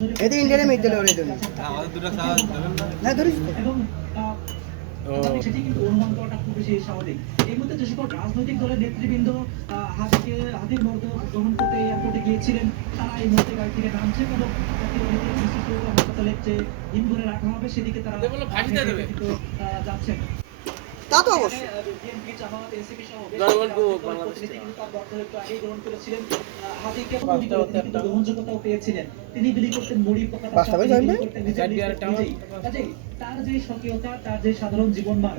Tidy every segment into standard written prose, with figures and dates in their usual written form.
এতে ইন্ডিয়ানে মিডল ওরে ধরি আমাদের দুটো সাহায্য দেবেন না? হ্যাঁ ধরিস এবং সেটি কিন্তু অনুমান করাটা খুব বেশি স্বাভাবিক। এই মুহূর্তে যে সকল রাজনৈতিক দলের নেতৃবৃন্দ হাতির মর্দ গ্রহণ করতে এয়ারপোর্টে গিয়েছিলেন, তারা এই মুহূর্তে গাড়ি থেকে নামছেন এবং হাসপাতালে যে হিমঘরে রাখা হবে সেদিকে তারা যাচ্ছেন। তা তো অবশ্যই বিএনপি, জামায়াত, এনসিপি সহ তার বক্তব্য আগেই গ্রহণ করেছিলেন। হাতিকে গ্রহণযোগ্যতাও পেয়েছিলেন। তিনি বিলি করতেন মুড়ি পোকা, কাজেই তার যে স্বকীয়তা, তার যে সাধারণ জীবনমান,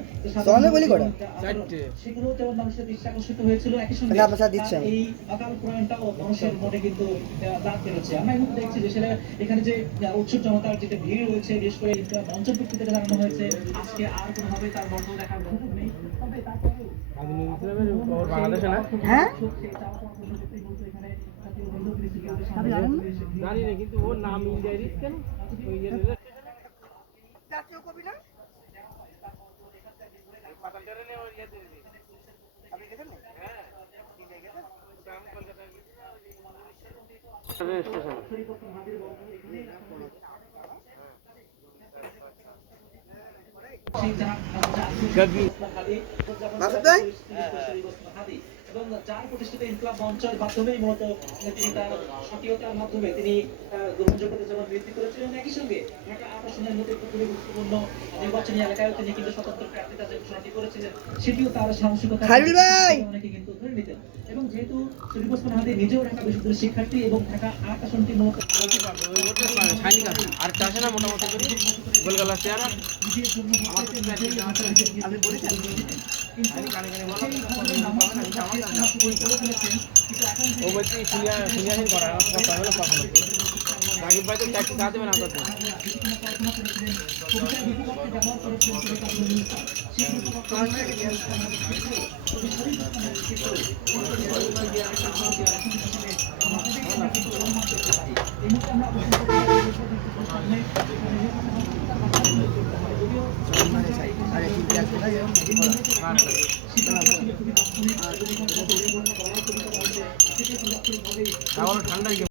সেগুলো তেমন মানুষের দৃষ্টি আকর্ষিত হয়েছিল। একই সঙ্গে এই অকাল প্রয়াণটাও মানুষের মনে কিন্তু দাগ কেটেছে। আমরা এখন দেখছি যে এখানে যে উৎসুক জনতার যেটা ভিড় রয়েছে, বিশেষ করে মঞ্চের পক্ষ থেকে জানানো হয়েছে আজকে আর কোনোভাবে তার মর্ম দেখার সুযোগ নেই। তবে তারপরেও বাংলাদেশে না? হ্যাঁ জানি না, কিন্তু ওর নাম ইন্ডিয়া কেন জাতীয় কবি না আপনি গেছেন না? এবং যার প্রতিষ্ঠিত ইনকলাব মঞ্চের মাধ্যমেই মূলত তিনি তার স্বকীয়তার মাধ্যমে তিনি গ্রহণযোগ্যতা যেমন বৃদ্ধি করেছিলেন, একই সঙ্গে ঢাকা ৮ আসনের মতো খুবই গুরুত্বপূর্ণ নির্বাচনী এলাকায় তিনি কিন্তু স্বতন্ত্র প্রার্থিতা যে ঘোষণাটি করেছিলেন সেটিও তার সাহসিকতা অনেকে কিন্তু ধরে নিতেন। এবং যেহেতু শরীফ ওসমান হাদি নিজেও ঢাকা বিশ্ববিদ্যালয়ের শিক্ষার্থী এবং ঢাকা ৮ আসনটি মূলত আর চাষে না মোটামুটি গোলগালা চেয়ার আপনি বলেছেন ও বলছি শুনিয়াহীন করা কথা হলো কখনো রাকিব ভাই তো ট্যাক্সি খাওয়া দেবে না আপনাদের ঠান্ডা